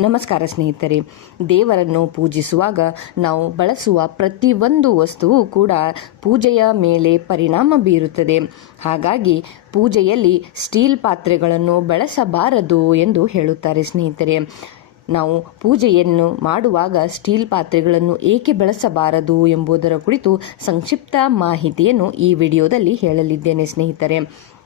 ನಮಸ್ಕಾರ ಸ್ನೇಹಿತರೆ, ದೇವರನ್ನು ಪೂಜಿಸುವಾಗ ನಾವು ಬಳಸುವ ಪ್ರತಿಯೊಂದು ವಸ್ತುವು ಕೂಡ ಪೂಜೆಯ ಮೇಲೆ ಪರಿಣಾಮ ಬೀರುತ್ತದೆ. ಹಾಗಾಗಿ ಪೂಜೆಯಲ್ಲಿ ಸ್ಟೀಲ್ ಪಾತ್ರೆಗಳನ್ನು ಬಳಸಬಾರದು ಎಂದು ಹೇಳುತ್ತಾರೆ ಸ್ನೇಹಿತರೆ. ನಾವು ಪೂಜೆಯನ್ನು ಮಾಡುವಾಗ ಸ್ಟೀಲ್ ಪಾತ್ರೆಗಳನ್ನು ಏಕೆ ಬಳಸಬಾರದು ಎಂಬುದರ ಕುರಿತು ಸಂಕ್ಷಿಪ್ತ ಮಾಹಿತಿಯನ್ನು ಈ ವಿಡಿಯೋದಲ್ಲಿ ಹೇಳಲಿದ್ದೇನೆ ಸ್ನೇಹಿತರೆ.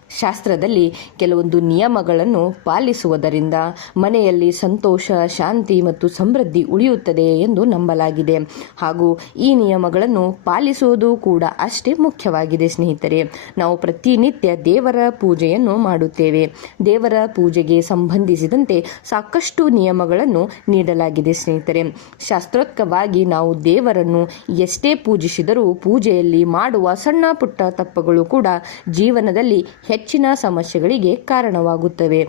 ಶಾಸ್ತ್ರದಲ್ಲಿ ಕೆಲವೊಂದು ನಿಯಮಗಳನ್ನು ಪಾಲಿಸುವುದರಿಂದ ಮನೆಯಲ್ಲಿ ಸಂತೋಷ, ಶಾಂತಿ ಮತ್ತು ಸಮೃದ್ಧಿ ಉಳಿಯುತ್ತದೆ ಎಂದು ನಂಬಲಾಗಿದೆ. ಹಾಗೂ ಈ ನಿಯಮಗಳನ್ನು ಪಾಲಿಸುವುದು ಕೂಡ ಅಷ್ಟೇ ಮುಖ್ಯವಾಗಿದೆ ಸ್ನೇಹಿತರೆ. ನಾವು ಪ್ರತಿನಿತ್ಯ ದೇವರ ಪೂಜೆಯನ್ನು ಮಾಡುತ್ತೇವೆ. ದೇವರ ಪೂಜೆಗೆ ಸಂಬಂಧಿಸಿದಂತೆ ಸಾಕಷ್ಟು ನಿಯಮಗಳನ್ನು ನೀಡಲಾಗಿದೆ ಸ್ನೇಹಿತರೆ. ಶಾಸ್ತ್ರೋಕ್ತವಾಗಿ ನಾವು ದೇವರನ್ನು ಎಷ್ಟೇ ಪೂಜಿಸಿದರೂ ಪೂಜೆಯಲ್ಲಿ ಮಾಡುವ ಸಣ್ಣ ಪುಟ್ಟ ತಪ್ಪುಗಳು ಕೂಡ ಜೀವನದಲ್ಲಿ ಹೆಚ್ಚಿನ ಸಮಸ್ಯೆಗಳಿಗೆ ಕಾರಣವಾಗುತ್ತವೆ.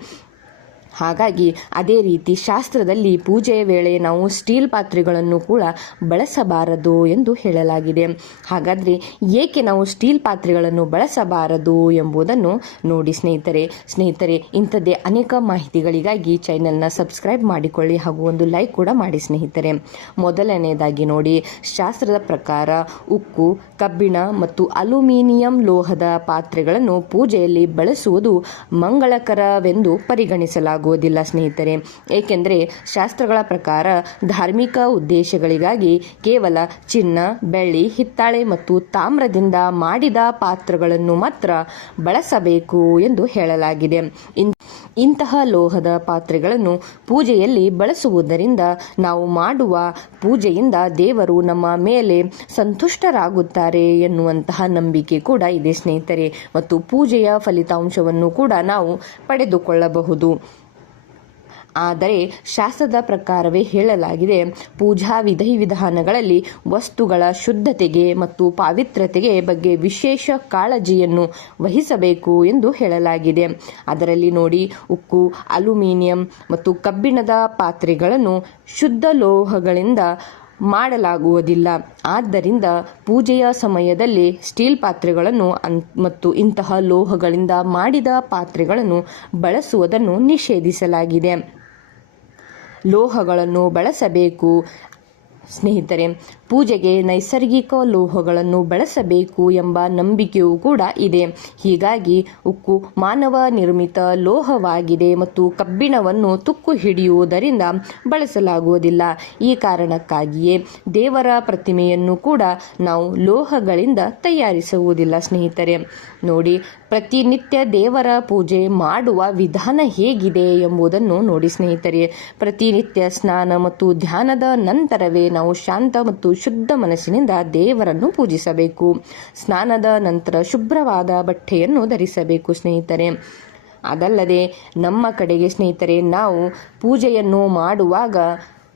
ಹಾಗಾಗಿ ಅದೇ ರೀತಿ ಶಾಸ್ತ್ರದಲ್ಲಿ ಪೂಜೆಯ ವೇಳೆ ನಾವು ಸ್ಟೀಲ್ ಪಾತ್ರೆಗಳನ್ನು ಕೂಡ ಬಳಸಬಾರದು ಎಂದು ಹೇಳಲಾಗಿದೆ. ಹಾಗಾದರೆ ಏಕೆ ನಾವು ಸ್ಟೀಲ್ ಪಾತ್ರೆಗಳನ್ನು ಬಳಸಬಾರದು ಎಂಬುದನ್ನು ನೋಡಿ ಸ್ನೇಹಿತರೆ. ಸ್ನೇಹಿತರೆ, ಇಂಥದ್ದೇ ಅನೇಕ ಮಾಹಿತಿಗಳಿಗಾಗಿ ಚಾನೆಲ್ನ ಸಬ್ಸ್ಕ್ರೈಬ್ ಮಾಡಿಕೊಳ್ಳಿ ಹಾಗೂ ಒಂದು ಲೈಕ್ ಕೂಡ ಮಾಡಿ ಸ್ನೇಹಿತರೆ. ಮೊದಲನೆಯದಾಗಿ ನೋಡಿ, ಶಾಸ್ತ್ರದ ಪ್ರಕಾರ ಉಕ್ಕು, ಕಬ್ಬಿಣ ಮತ್ತು ಅಲ್ಯೂಮಿನಿಯಂ ಲೋಹದ ಪಾತ್ರೆಗಳನ್ನು ಪೂಜೆಯಲ್ಲಿ ಬಳಸುವುದು ಮಂಗಳಕರವೆಂದು ಪರಿಗಣಿಸಲಾಗುವುದಿಲ್ಲ ಸ್ನೇಹಿತರೆ. ಏಕೆಂದರೆ ಶಾಸ್ತ್ರಗಳ ಪ್ರಕಾರ ಧಾರ್ಮಿಕ ಉದ್ದೇಶಗಳಿಗಾಗಿ ಕೇವಲ ಚಿನ್ನ, ಬೆಳ್ಳಿ, ಹಿತ್ತಾಳೆ ಮತ್ತು ತಾಮ್ರದಿಂದ ಮಾಡಿದ ಪಾತ್ರಗಳನ್ನು ಮಾತ್ರ ಬಳಸಬೇಕು ಎಂದು ಹೇಳಲಾಗಿದೆ. ಇಂತಹ ಲೋಹದ ಪಾತ್ರೆಗಳನ್ನು ಪೂಜೆಯಲ್ಲಿ ಬಳಸುವುದರಿಂದ ನಾವು ಮಾಡುವ ಪೂಜೆಯಿಂದ ದೇವರು ನಮ್ಮ ಮೇಲೆ ಸಂತುಷ್ಟರಾಗುತ್ತಾರೆ ಎನ್ನುವಂತಹ ನಂಬಿಕೆ ಕೂಡ ಇದೆ ಸ್ನೇಹಿತರೆ. ಮತ್ತು ಪೂಜೆಯ ಫಲಿತಾಂಶವನ್ನು ಕೂಡ ನಾವು ಪಡೆದುಕೊಳ್ಳಬಹುದು. ಆದರೆ ಶಾಸ್ತ್ರದ ಪ್ರಕಾರವೇ ಹೇಳಲಾಗಿದೆ. ಪೂಜಾ ವಿಧಿ ವಿಧಾನಗಳಲ್ಲಿ ವಸ್ತುಗಳ ಶುದ್ಧತೆಗೆ ಮತ್ತು ಪಾವಿತ್ರತೆಗೆ ಬಗ್ಗೆ ವಿಶೇಷ ಕಾಳಜಿಯನ್ನು ವಹಿಸಬೇಕು ಎಂದು ಹೇಳಲಾಗಿದೆ. ಅದರಲ್ಲಿ ನೋಡಿ, ಉಕ್ಕು, ಅಲ್ಯೂಮಿನಿಯಂ ಮತ್ತು ಕಬ್ಬಿಣದ ಪಾತ್ರೆಗಳನ್ನು ಶುದ್ಧ ಲೋಹಗಳಿಂದ ಮಾಡಲಾಗುವುದಿಲ್ಲ. ಆದ್ದರಿಂದ ಪೂಜೆಯ ಸಮಯದಲ್ಲಿ ಸ್ಟೀಲ್ ಪಾತ್ರೆಗಳನ್ನು ಮತ್ತು ಇಂತಹ ಲೋಹಗಳಿಂದ ಮಾಡಿದ ಪಾತ್ರೆಗಳನ್ನು ಬಳಸುವುದನ್ನು ನಿಷೇಧಿಸಲಾಗಿದೆ. ಲೋಹಗಳನ್ನು ಬಳಸಬೇಕು. ಸ್ನೇಹಿತರೆ ಪೂಜೆಗೆ ನೈಸರ್ಗಿಕ ಲೋಹಗಳನ್ನು ಬಳಸಬೇಕು ಎಂಬ ನಂಬಿಕೆಯೂ ಕೂಡ ಇದೆ. ಹೀಗಾಗಿ ಉಕ್ಕು ಮಾನವ ನಿರ್ಮಿತ ಲೋಹವಾಗಿದೆ ಮತ್ತು ಕಬ್ಬಿಣವನ್ನು ತುಕ್ಕು ಹಿಡಿಯುವುದರಿಂದ ಬಳಸಲಾಗುವುದಿಲ್ಲ. ಈ ಕಾರಣಕ್ಕಾಗಿಯೇ ದೇವರ ಪ್ರತಿಮೆಯನ್ನು ಕೂಡ ನಾವು ಲೋಹಗಳಿಂದ ತಯಾರಿಸುವುದಿಲ್ಲ, ಸ್ನೇಹಿತರೆ. ನೋಡಿ, ಪ್ರತಿನಿತ್ಯ ದೇವರ ಪೂಜೆ ಮಾಡುವ ವಿಧಾನ ಹೇಗಿದೆ ಎಂಬುದನ್ನು ನೋಡಿ, ಸ್ನೇಹಿತರೆ. ಪ್ರತಿನಿತ್ಯ ಸ್ನಾನ ಮತ್ತು ಧ್ಯಾನದ ನಂತರವೇ ನಾವು ಶಾಂತ ಮತ್ತು ಶುದ್ಧ ಮನಸ್ಸಿನಿಂದ ದೇವರನ್ನು ಪೂಜಿಸಬೇಕು. ಸ್ನಾನದ ನಂತರ ಶುಭ್ರವಾದ ಬಟ್ಟೆಯನ್ನು ಧರಿಸಬೇಕು ಸ್ನೇಹಿತರೆ. ಅದಲ್ಲದೆ ನಮ್ಮ ಕಡೆಗೆ ಸ್ನೇಹಿತರೆ, ನಾವು ಪೂಜೆಯನ್ನು ಮಾಡುವಾಗ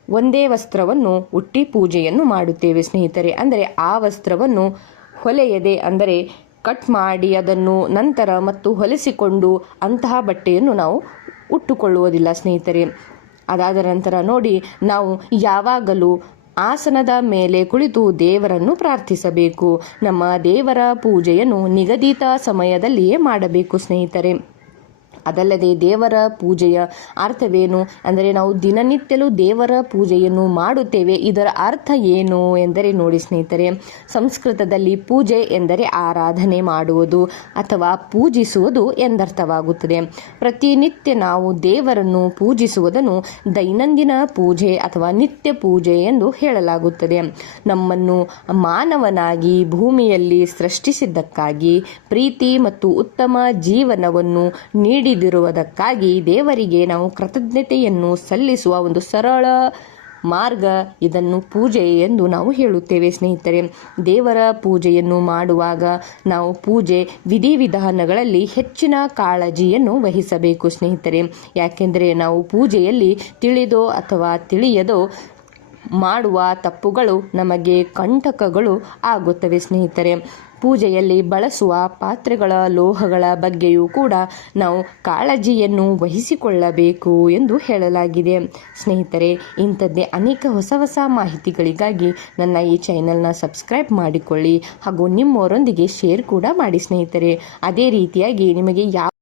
ಒಂದೇ ವಸ್ತ್ರವನ್ನು ಉಟ್ಟಿ ಪೂಜೆಯನ್ನು ಮಾಡುತ್ತೇವೆ ಸ್ನೇಹಿತರೆ. ಅಂದರೆ ಆ ವಸ್ತ್ರವನ್ನು ಹೊಲೆಯದೆ, ಅಂದರೆ ಕಟ್ ಮಾಡಿ ಅದನ್ನು ನಂತರ ಮತ್ತು ಹೊಲಿಸಿಕೊಂಡು ಅಂತಹ ಬಟ್ಟೆಯನ್ನು ನಾವು ಉಟ್ಟುಕೊಳ್ಳುವುದಿಲ್ಲ ಸ್ನೇಹಿತರೆ. ಅದಾದ ನಂತರ ನೋಡಿ, ನಾವು ಯಾವಾಗಲೂ ಆಸನದ ಮೇಲೆ ಕುಳಿತು ದೇವರನ್ನು ಪ್ರಾರ್ಥಿಸಬೇಕು. ನಮ್ಮ ದೇವರ ಪೂಜೆಯನ್ನು ನಿಗದಿತ ಸಮಯದಲ್ಲಿಯೇ ಮಾಡಬೇಕು ಸ್ನೇಹಿತರೆ. ಅದಲ್ಲದೆ ದೇವರ ಪೂಜೆಯ ಅರ್ಥವೇನು? ಅಂದರೆ ನಾವು ದಿನನಿತ್ಯಲೂ ದೇವರ ಪೂಜೆಯನ್ನು ಮಾಡುತ್ತೇವೆ. ಇದರ ಅರ್ಥ ಏನು ಎಂದರೆ ನೋಡಿ ಸ್ನೇಹಿತರೆ, ಸಂಸ್ಕೃತದಲ್ಲಿ ಪೂಜೆ ಎಂದರೆ ಆರಾಧನೆ ಮಾಡುವುದು ಅಥವಾ ಪೂಜಿಸುವುದು ಎಂದರ್ಥವಾಗುತ್ತದೆ. ಪ್ರತಿನಿತ್ಯ ನಾವು ದೇವರನ್ನು ಪೂಜಿಸುವುದನ್ನು ದೈನಂದಿನ ಪೂಜೆ ಅಥವಾ ನಿತ್ಯ ಪೂಜೆ ಎಂದು ಹೇಳಲಾಗುತ್ತದೆ. ನಮ್ಮನ್ನು ಮಾನವನಾಗಿ ಭೂಮಿಯಲ್ಲಿ ಸೃಷ್ಟಿಸಿದ್ದಕ್ಕಾಗಿ ಪ್ರೀತಿ ಮತ್ತು ಉತ್ತಮ ಜೀವನವನ್ನು ನೀಡಿದಿರುವುದಕ್ಕಾಗಿ ದೇವರಿಗೆ ನಾವು ಕೃತಜ್ಞತೆಯನ್ನು ಸಲ್ಲಿಸುವ ಒಂದು ಸರಳ ಮಾರ್ಗ ಇದನ್ನು ಪೂಜೆ ಎಂದು ನಾವು ಹೇಳುತ್ತೇವೆ. ಸ್ನೇಹಿತರೆ, ದೇವರ ಪೂಜೆಯನ್ನು ಮಾಡುವಾಗ ನಾವು ಪೂಜೆ ವಿಧಿವಿಧಾನಗಳಲ್ಲಿ ಹೆಚ್ಚಿನ ಕಾಳಜಿಯನ್ನು ವಹಿಸಬೇಕು. ಸ್ನೇಹಿತರೆ, ಯಾಕೆಂದರೆ ನಾವು ಪೂಜೆಯಲ್ಲಿ ತಿಳಿದೋ ಅಥವಾ ತಿಳಿಯದೋ ಮಾಡುವ ತಪ್ಪುಗಳು ನಮಗೆ ಕಂಟಕಗಳು ಆಗುತ್ತವೆ. ಸ್ನೇಹಿತರೆ ಪೂಜೆಯಲ್ಲಿ ಬಳಸುವ ಪಾತ್ರೆಗಳ ಲೋಹಗಳ ಬಗ್ಗೆಯೂ ಕೂಡ ನಾವು ಕಾಳಜಿಯನ್ನು ವಹಿಸಿಕೊಳ್ಳಬೇಕು ಎಂದು ಹೇಳಲಾಗಿದೆ. ಸ್ನೇಹಿತರೆ, ಇಂಥದ್ದೇ ಅನೇಕ ಹೊಸ ಹೊಸ ಮಾಹಿತಿಗಳಿಗಾಗಿ ನನ್ನ ಈ ಚಾನೆಲ್ನ ಸಬ್ಸ್ಕ್ರೈಬ್ ಮಾಡಿಕೊಳ್ಳಿ ಹಾಗೂ ನಿಮ್ಮವರೊಂದಿಗೆ ಶೇರ್ ಕೂಡ ಮಾಡಿ ಸ್ನೇಹಿತರೆ. ಅದೇ ರೀತಿಯಾಗಿ ನಿಮಗೆ ಯಾವ